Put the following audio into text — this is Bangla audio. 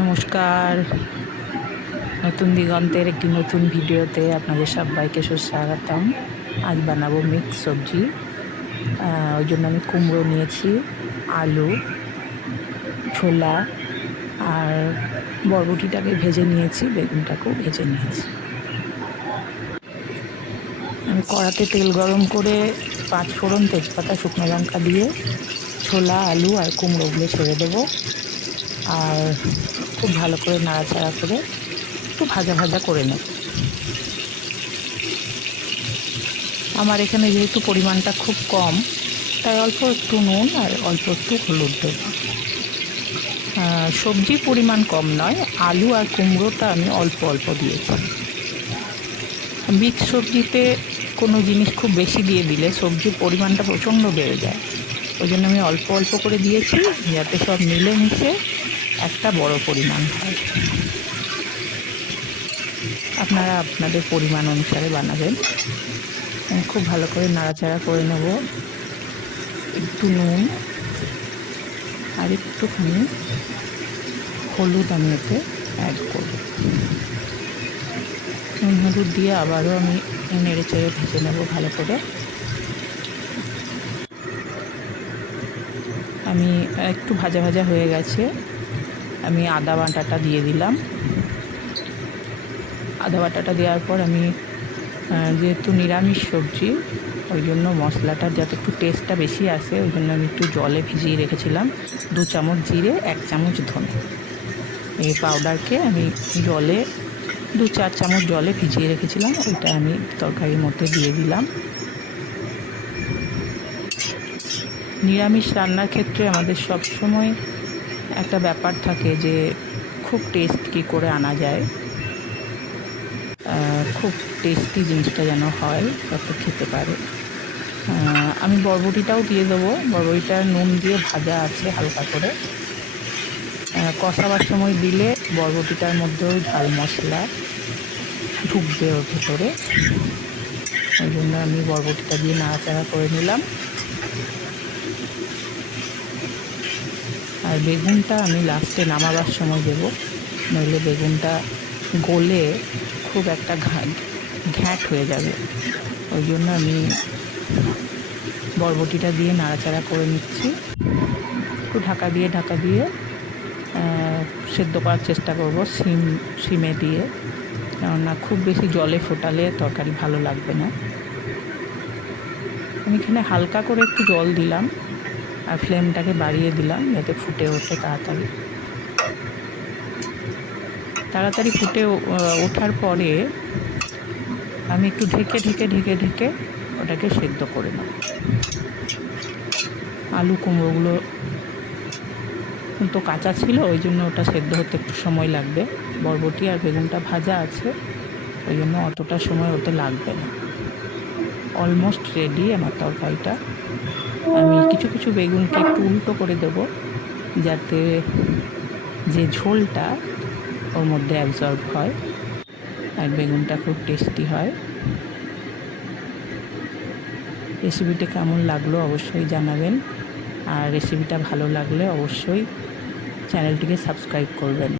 নমস্কার, নতুন দিগন্তের একটি নতুন ভিডিওতে আপনাদের সবাইকে সুস্বাগতম। আজ বানাবো মিক্স সবজি। ওই জন্য আমি কুমড়ো নিয়েছি, আলু, ছোলা আর বরবটিটাকে ভেজে নিয়েছি, বেগুনটাকেও ভেজে নিয়েছি। আমি কড়াতে তেল গরম করে 5 ফোড়ন, তেজপাতা, শুকনো লঙ্কা দিয়ে ছোলা, আলু আর কুমড়োগুলো ছেড়ে দেবো। আর খুব ভালো করে নাড়াচাড়া করে একটু ভাজা ভাজা করে নেব। আমার এখানে যেহেতু পরিমাণটা খুব কম, তাই অল্প একটু নুন আর অল্প একটু হলুদ দেব। সবজির পরিমাণ কম নয়, আলু আর কুমড়োটা আমি অল্প অল্প দিয়েছি। মিক্স সবজিতে কোনো জিনিস খুব বেশি দিয়ে দিলে সবজির পরিমাণটা প্রচণ্ড বেড়ে যায়। ওই জন্য আমি অল্প অল্প করে দিয়েছি, যাতে সব মিলেমিশে একটা বড় পরিমাণ হয়। আপনারা আপনাদের পরিমাণ অনুসারে বানাবেন। খুব ভালো করে নাড়াচাড়া করে নেব। একটু নুন আর একটুখানি হলুদ আমি এতে অ্যাড করব। নুন হলুদ দিয়ে আবারও আমি নেড়ে চেড়ে ভেজে নেব ভালো করে। আমি একটু ভাজা ভাজা হয়ে গেছে, আমি আদা বাটাটা দিয়ে দিলাম। আদা বাটাটা দেওয়ার পর আমি যেহেতু নিরামিষ সবজি, ওই জন্য মশলাটার যাতে একটু টেস্টটা বেশি আসে, ওই জন্য আমি একটু জলে ভিজিয়ে রেখেছিলাম 2 চামচ জিরে, 1 চামচ ধনে। এই পাউডারকে আমি জলে 2-4 চামচ জলে ভিজিয়ে রেখেছিলাম, ওইটা আমি তরকারির মধ্যে দিয়ে দিলাম। নিরামিষ রান্নার ক্ষেত্রে আমাদের সব সময় একটা ব্যাপার থাকে যে খুব টেস্ট কী করে আনা যায়, খুব টেস্টি জিনিসটা যেন হয়, যাতে খেতে পারে। আমি বরবটিটাও দিয়ে দেবো। বরবটিটা নুন দিয়ে ভাজা আছে হালকা করে। কষাবার সময় দিলে বরবটিটার মধ্যেও ঝাল মশলা ঢুকবে ওর ভেতরে, ওই জন্য আমি বরবটিটা দিয়ে নাড়াচাড়া করে নিলাম। আর বেগুনটা আমি লাস্টে নামাবার সময় দেবো, নইলে বেগুনটা গলে খুব একটা ঘ্যাঁট হয়ে যাবে। ওই জন্য আমি বরবটিটা দিয়ে নাড়াচাড়া করে নিচ্ছি। একটু ঢাকা দিয়ে সেদ্ধ করার চেষ্টা করব সিমে দিয়ে, কেননা খুব বেশি জলে ফোটালে তরকারি ভালো লাগবে না। আমি এখানে হালকা করে একটু জল দিলাম আর ফ্লেমটাকে বাড়িয়ে দিলাম, যাতে ফুটে ওঠে তাড়াতাড়ি ফুটে ওঠার পরে আমি একটু ঢেকে ওটাকে সেদ্ধ করে নেব। আলু কুমড়োগুলো তো কাঁচা ছিল, ওই জন্য ওটা সেদ্ধ হতে একটু সময় লাগবে। বরবটি আর বেগুনটা ভাজা আছে, ওই জন্য অতটা সময় ওতে লাগবে না। অলমোস্ট রেডি আমার তরকারিটা। আমি কিছু কিছু বেগুনকে একটু উল্টো করে দেবো, যাতে যে ঝোলটা ওর মধ্যে অ্যাবজর্ব হয় আর বেগুনটা খুব টেস্টি হয়। রেসিপিটা কেমন লাগলো অবশ্যই জানাবেন, আর রেসিপিটা ভালো লাগলে অবশ্যই চ্যানেলটিকে সাবস্ক্রাইব করবেন।